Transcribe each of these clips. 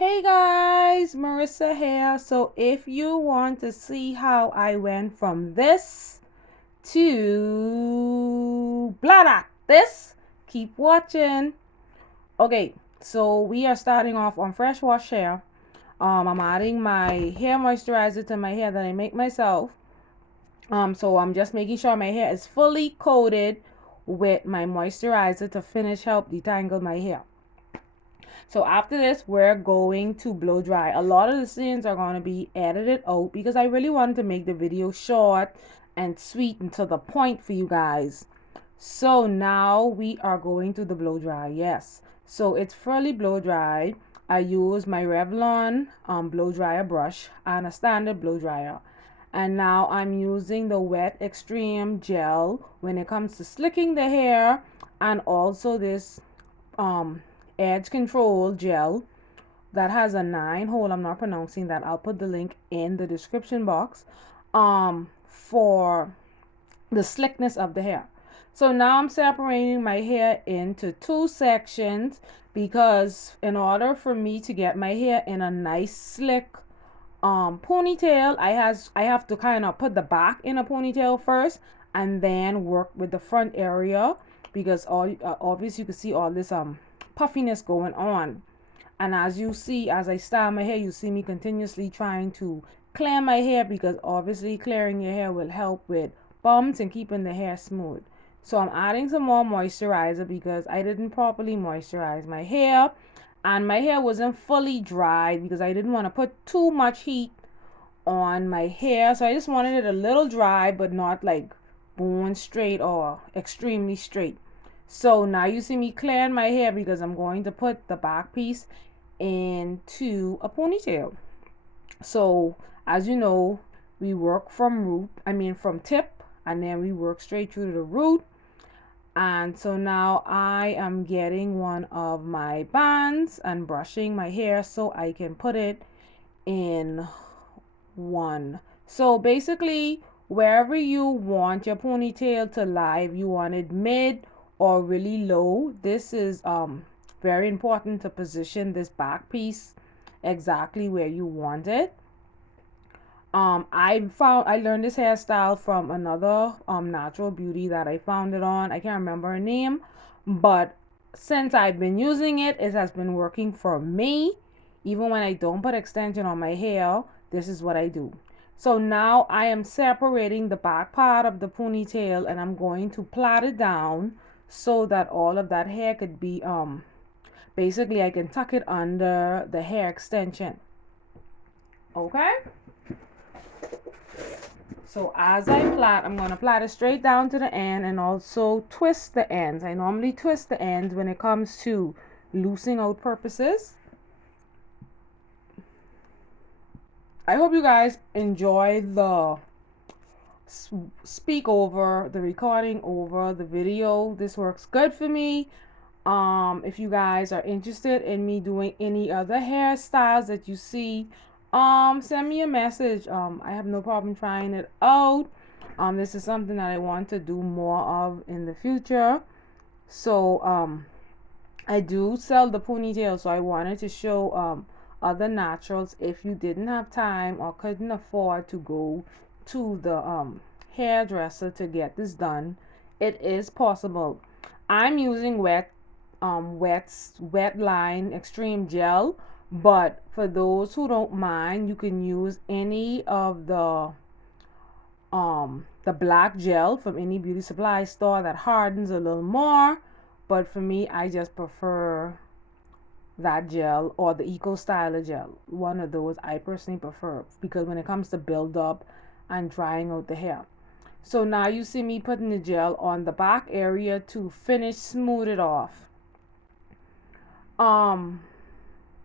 Hey guys, Marissa here. So if you want to see how I went from this to blah blah this, keep watching. Okay, so we are starting off on fresh wash hair. I'm adding my hair moisturizer to my hair that I make myself. So I'm just making sure my hair is fully coated with my moisturizer to finish help detangle my hair. So after this, we're going to blow dry. A lot of the scenes are going to be edited out because I really wanted to make the video short and sweet and to the point for you guys. So now we are going to the blow dry. Yes. So it's fully blow dry. I use my Revlon blow dryer brush and a standard blow dryer. And now I'm using the Wet Extreme gel when it comes to slicking the hair, and also this edge control gel that has a 9-hole. I'm not pronouncing that. I'll put the link in the description box for the slickness of the hair. So now I'm separating my hair into two sections because in order for me to get my hair in a nice slick ponytail, I have to kind of put the back in a ponytail first and then work with the front area, because all obviously you can see all this puffiness going on. And as you see, as I style my hair, you see me continuously trying to clear my hair, because obviously clearing your hair will help with bumps and keeping the hair smooth. So I'm adding some more moisturizer because I didn't properly moisturize my hair, and my hair wasn't fully dried because I didn't want to put too much heat on my hair. So I just wanted it a little dry but not like bone straight or extremely straight. So now you see me clearing my hair because I'm going to put the back piece into a ponytail. So as you know, we work from from tip, and then we work straight through to the root. And so now I am getting one of my bands and brushing my hair so I can put it in one. So basically, wherever you want your ponytail to lie, if you want it mid or really low, this is very important to position this back piece exactly where you want it. I learned this hairstyle from another natural beauty that I found it on. I can't remember her name, but since I've been using it, it has been working for me. Even when I don't put extension on my hair, this is what I do. So now I am separating the back part of the ponytail, and I'm going to plait it down so that all of that hair could be basically I can tuck it under the hair extension. Okay? So as I plait, I'm going to plait it straight down to the end and also twist the ends. I normally twist the ends when it comes to loosening out purposes. I hope you guys enjoy the speak over, the recording over the video. This works good for me. If you guys are interested in me doing any other hairstyles that you see, send me a message. I have no problem trying it out. This is something that I want to do more of in the future. So I do sell the ponytail, so I wanted to show other naturals. If you didn't have time or couldn't afford to go to the hairdresser to get this done, it is possible. I'm using wet line extreme gel, but for those who don't mind, you can use any of the black gel from any beauty supply store that hardens a little more. But for me, I just prefer that gel, or the Eco Styler gel. One of those I personally prefer, because when it comes to build up and drying out the hair. So now you see me putting the gel on the back area to finish smooth it off.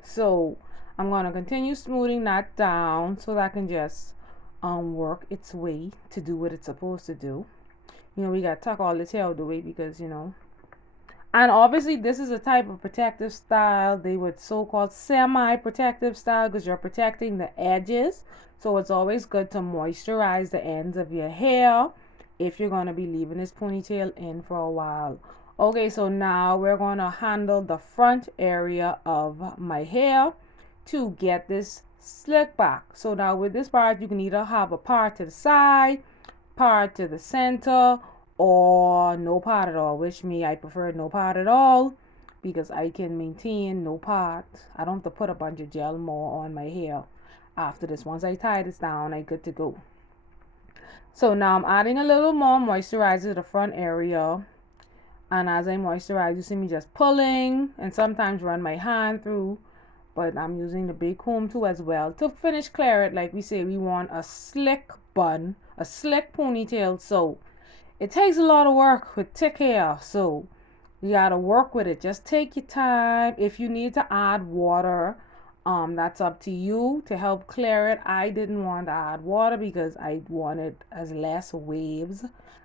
So I'm going to continue smoothing that down so that can just work its way to do what it's supposed to do. You know, we got to tuck all this hair out the way because, you know. And obviously this is a type of protective style. They would so-called semi-protective style because you're protecting the edges. So it's always good to moisturize the ends of your hair if you're going to be leaving this ponytail in for a while. Okay, so now we're going to handle the front area of my hair. to get this slick back. So now with this part, you can either have a part to the side, part to the center, or no part at all, which me, I prefer no part at all because I can maintain no part. I don't have to put a bunch of gel more on my hair after this. Once I tie this down, I good to go. So now I'm adding a little more moisturizer to the front area, and as I moisturize, you see me just pulling and sometimes run my hand through, but I'm using the big comb too as well to finish clear it. Like we say, we want a slick bun, a slick ponytail, so it takes a lot of work with thick hair, so you gotta work with it. Just take your time. If you need to add water, that's up to you to help clear it. I didn't want to add water because I wanted as less waves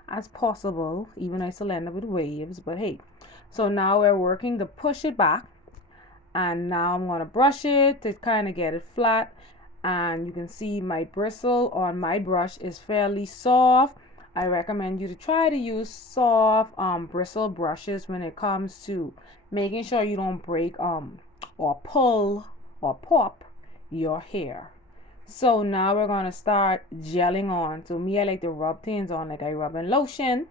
as possible, even I still end up with waves, but hey. So now we're working to push it back, and now I'm going to brush it to kind of get it flat, and you can see my bristle on my brush is fairly soft. I recommend you to try to use soft bristle brushes when it comes to making sure you don't break or pull or pop your hair. So now we're going to start gelling on. So me, I like to rub things on like I rub in lotion.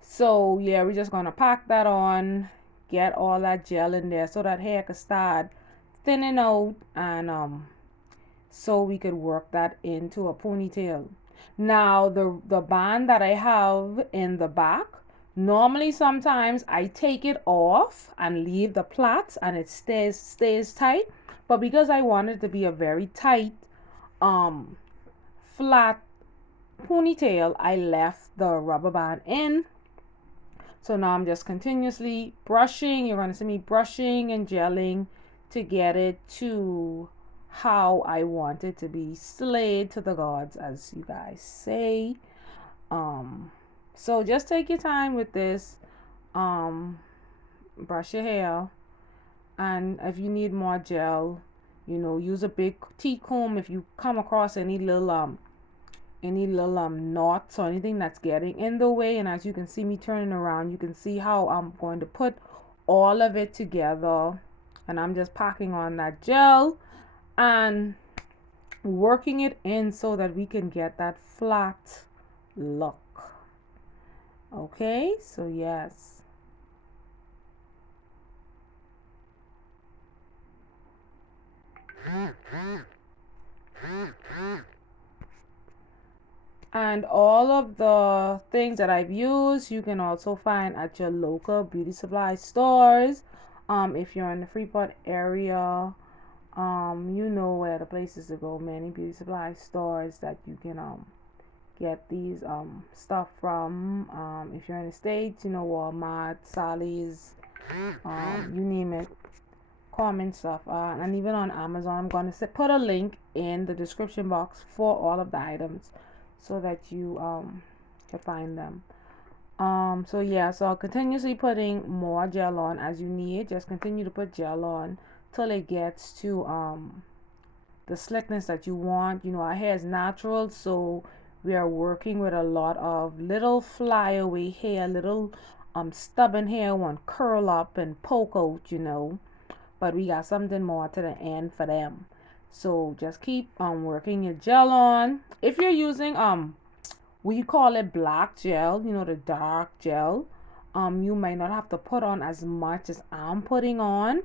So yeah, we're just going to pack that on, get all that gel in there so that hair can start thinning out, and so we could work that into a ponytail. Now the band that I have in the back, normally sometimes I take it off and leave the plaits and it stays tight, but because I want it to be a very tight flat ponytail, I left the rubber band in. So now I'm just continuously brushing. You're going to see me brushing and gelling to get it to how I want it to be, slayed to the gods, as you guys say. So just take your time with this. Brush your hair, and if you need more gel, you know, use a big teeth comb if you come across any little knots or anything that's getting in the way. And as you can see me turning around, you can see how I'm going to put all of it together, and I'm just packing on that gel and working it in so that we can get that flat look. Okay, so yes. And all of the things that I've used, you can also find at your local beauty supply stores. If you're in the Freeport area, you know where the places to go. Many beauty supply stores that you can get these stuff from. If you're in the States, you know, Walmart, Sally's, you name it, common stuff. And even on Amazon, I'm going to put a link in the description box for all of the items so that you can find them. So yeah, so continuously putting more gel on as you need. Just continue to put gel on till it gets to the slickness that you want. You know, our hair is natural, so we are working with a lot of little flyaway hair, little stubborn hair want curl up and poke out, you know, but we got something more to the end for them. So just keep working your gel on. If you're using we call it black gel, you know, the dark gel, you might not have to put on as much as I'm putting on,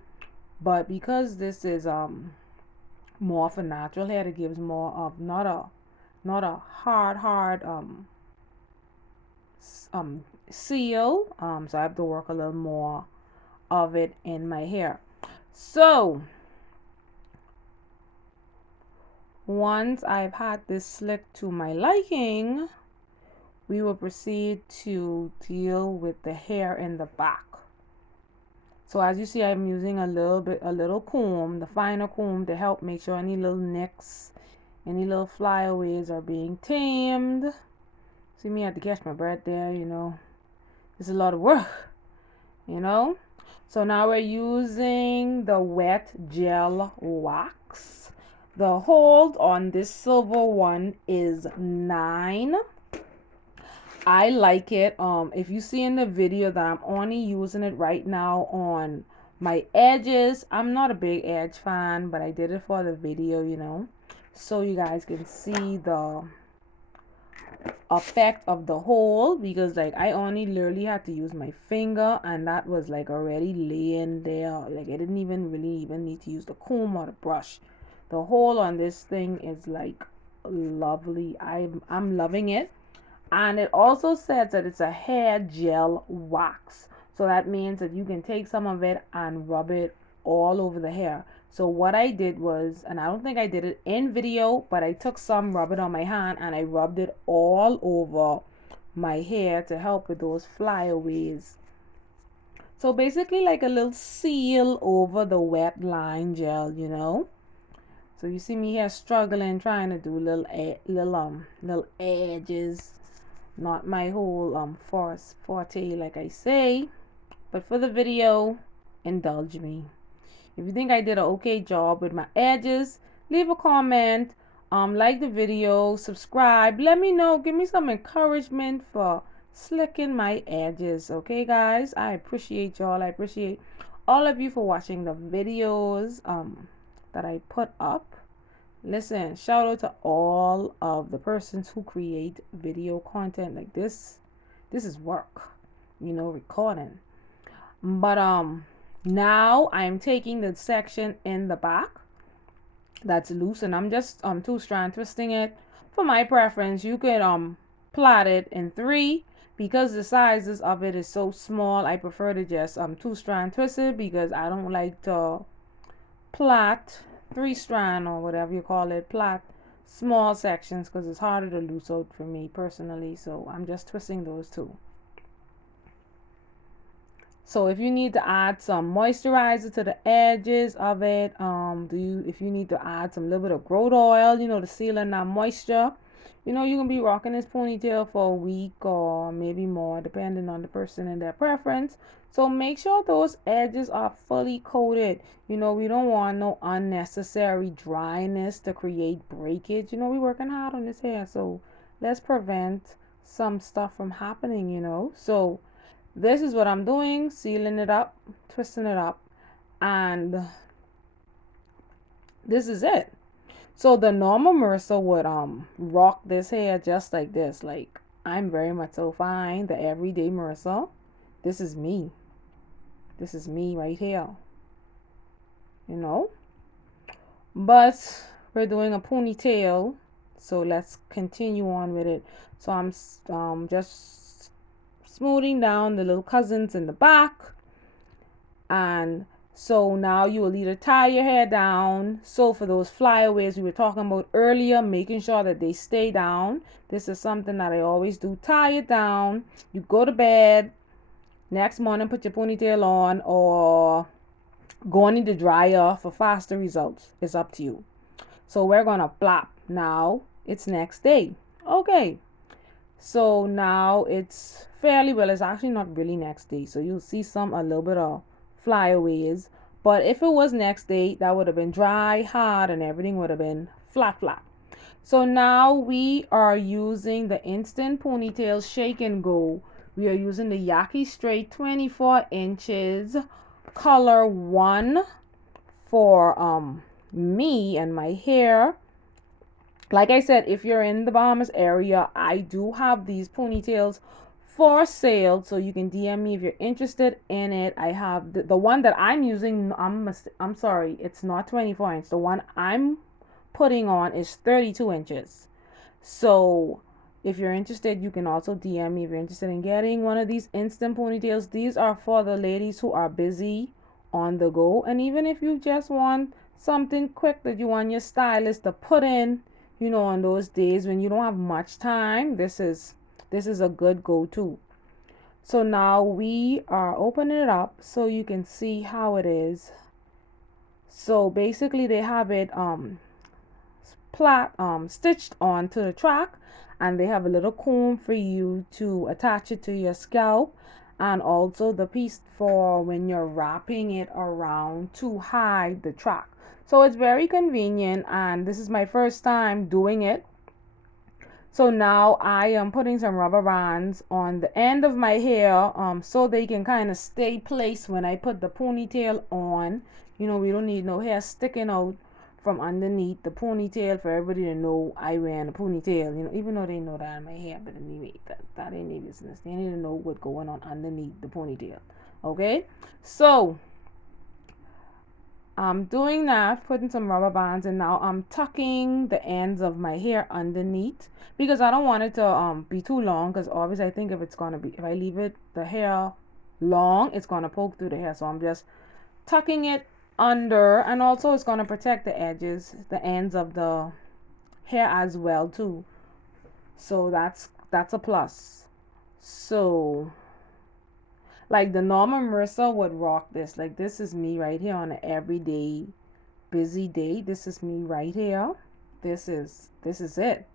but because this is more for natural hair, it gives more of not a hard seal, so I have to work a little more of it in my hair. So once I've had this slick to my liking, we will proceed to deal with the hair in the back. So as you see, I'm using a little comb, the finer comb, to help make sure any little nicks, any little flyaways are being tamed. See me, I had to catch my breath there, you know. It's a lot of work, you know. So now we're using the wet gel wax. The hold on this silver one is 9. I like it. If you see in the video that I'm only using it right now on My edges, I'm not a big edge fan, but I did it for the video, you know, so you guys can see the effect of the hole, because like I only literally had to use my finger and that was like already laying there. Like I didn't even really even need to use the comb or the brush. The hole on this thing is like lovely. I'm loving it. And it also says that it's a hair gel wax. So that means that you can take some of it and rub it all over the hair. So what I did was, and I don't think I did it in video, but I took some, rub it on my hand, and I rubbed it all over my hair to help with those flyaways. So basically like a little seal over the wet line gel, you know. So you see me here struggling, trying to do little edges. Not my whole forte, like I say, but for the video, indulge me. If you think I did an okay job with my edges, leave a comment, like the video, subscribe, let me know, give me some encouragement for slicking my edges. Okay guys, I appreciate y'all. I appreciate all of you for watching the videos that I put up. Listen, shout out to all of the persons who create video content like this. This is work, you know, recording. But now I'm taking the section in the back that's loose, and I'm just two strand twisting it. For my preference, you could plait it in 3. Because the sizes of it is so small, I prefer to just two strand twist it, because I don't like to plait 3 strand or whatever you call it, plait small sections, because it's harder to loose out for me personally. So I'm just twisting those two. So if you need to add some moisturizer to the edges of it, if you need to add some little bit of growth oil, you know, to seal in that moisture, you know, you can be rocking this ponytail for a week or maybe more, depending on the person and their preference. So make sure those edges are fully coated. You know, we don't want no unnecessary dryness to create breakage. You know, we're working hard on this hair, so let's prevent some stuff from happening, you know. So this is what I'm doing, sealing it up, twisting it up, and this is it. So the normal Marissa would rock this hair just like this. Like, I'm very much so fine, the everyday Marissa. This is me. This is me right here. You know? But we're doing a ponytail, so let's continue on with it. So I'm just smoothing down the little cousins in the back. And so now you will either tie your hair down. So for those flyaways we were talking about earlier, making sure that they stay down. This is something that I always do. Tie it down. You go to bed. Next morning, put your ponytail on, or go in the dryer for faster results. It's up to you. So we're going to flap. Now it's next day. Okay. So now it's fairly well. It's actually not really next day. So you'll see a little bit of flyaways. But if it was next day, that would have been dry, hard, and everything would have been flat. So now we are using the Instant Ponytail Shake and Go. We are using the Yaki Straight 24 inches color 1 for me and my hair. Like I said, if you're in the Bahamas area, I do have these ponytails for sale, so you can DM me if you're interested in it. I have the one that I'm using. I'm sorry, it's not 24 inch. The one I'm putting on is 32 inches. So if you're interested, you can also DM me if you're interested in getting one of these instant ponytails. These are for the ladies who are busy on the go, and even if you just want something quick that you want your stylist to put in, you know, on those days when you don't have much time, this is a good go-to. So now we are opening it up so you can see how it is. So basically they have it stitched onto the track, and they have a little comb for you to attach it to your scalp, and also the piece for when you're wrapping it around to hide the track. So it's very convenient, and this is my first time doing it. So now I am putting some rubber bands on the end of my hair so they can kind of stay placed when I put the ponytail on. You know, we don't need no hair sticking out from underneath the ponytail for everybody to know I wearing a ponytail. You know, even though they know that in my hair, but anyway, that ain't their business. They need to know what's going on underneath the ponytail. Okay, so I'm doing that, putting some rubber bands, and now I'm tucking the ends of my hair underneath because I don't want it to be too long, because obviously I think if I leave it the hair long, it's gonna poke through the hair. So I'm just tucking it under, and also it's gonna protect the edges, the ends of the hair as well too. So that's a plus. So like the normal Marissa would rock this. Like this is me right here on an everyday busy day. This is me right here. This is it.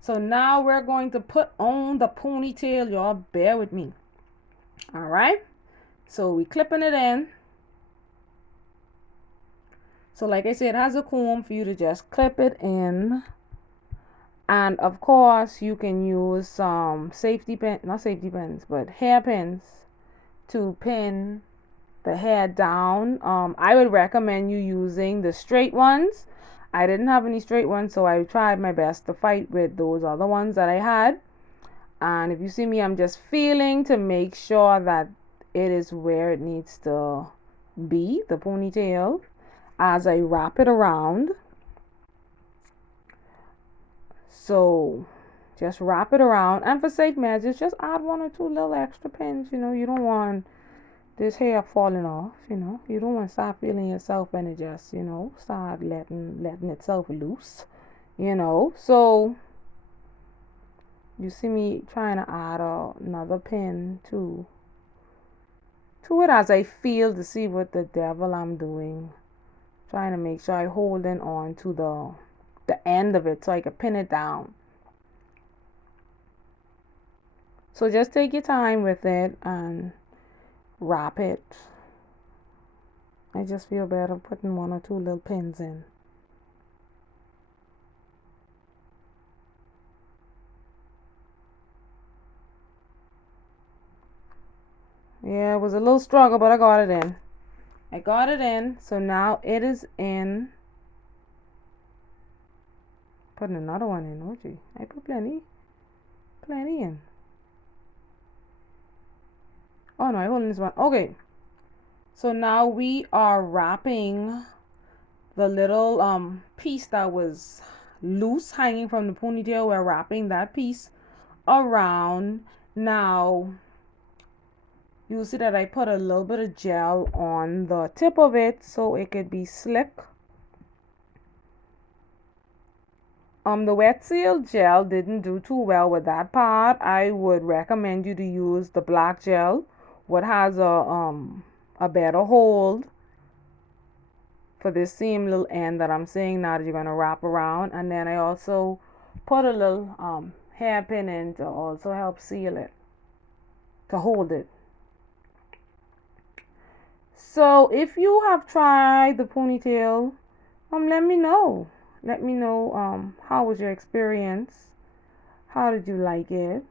So now we're going to put on the ponytail. Y'all bear with me. All right. So we clipping it in. So like I said, it has a comb for you to just clip it in. And of course, you can use some not safety pins, but hairpins to pin the hair down. I would recommend you using the straight ones. I didn't have any straight ones, so I tried my best to fight with those other ones that I had. And if you see me, I'm just feeling to make sure that it is where it needs to be, the ponytail, as I wrap it around. So just wrap it around, and for safe measures, just add 1 or 2 little extra pins. You know, you don't want this hair falling off. You know, you don't want to start feeling yourself and it just, you know, start letting itself loose. You know, so you see me trying to add another pin to it as I feel to see what the devil I'm doing. Trying to make sure I holding on to the end of it so I can pin it down. So just take your time with it and wrap it. I just feel better putting 1 or 2 little pins in. Yeah, it was a little struggle, but I got it in. I got it in, so now it is in. Putting another one in, oh gee. I put plenty in. Oh no, I holding this one. Okay. So now we are wrapping the little piece that was loose hanging from the ponytail. We're wrapping that piece around. Now you'll see that I put a little bit of gel on the tip of it so it could be slick. The wet seal gel didn't do too well with that part. I would recommend you to use the black gel, what has a better hold for this same little end that I'm saying now that you're going to wrap around. And then I also put a little hairpin in to also help seal it, to hold it. So if you have tried the ponytail, let me know. Let me know how was your experience? How did you like it?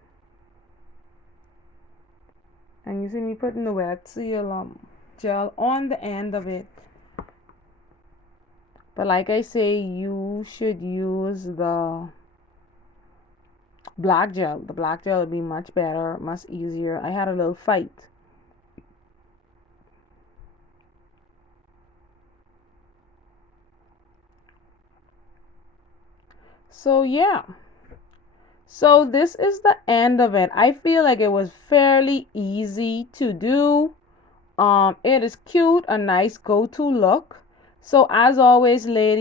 And you see me putting the wet seal gel on the end of it. But like I say, you should use the black gel. The black gel would be much better, much easier. I had a little fight. So yeah. So this is the end of it. I feel like it was fairly easy to do. It is cute, a nice go-to look. So as always, ladies,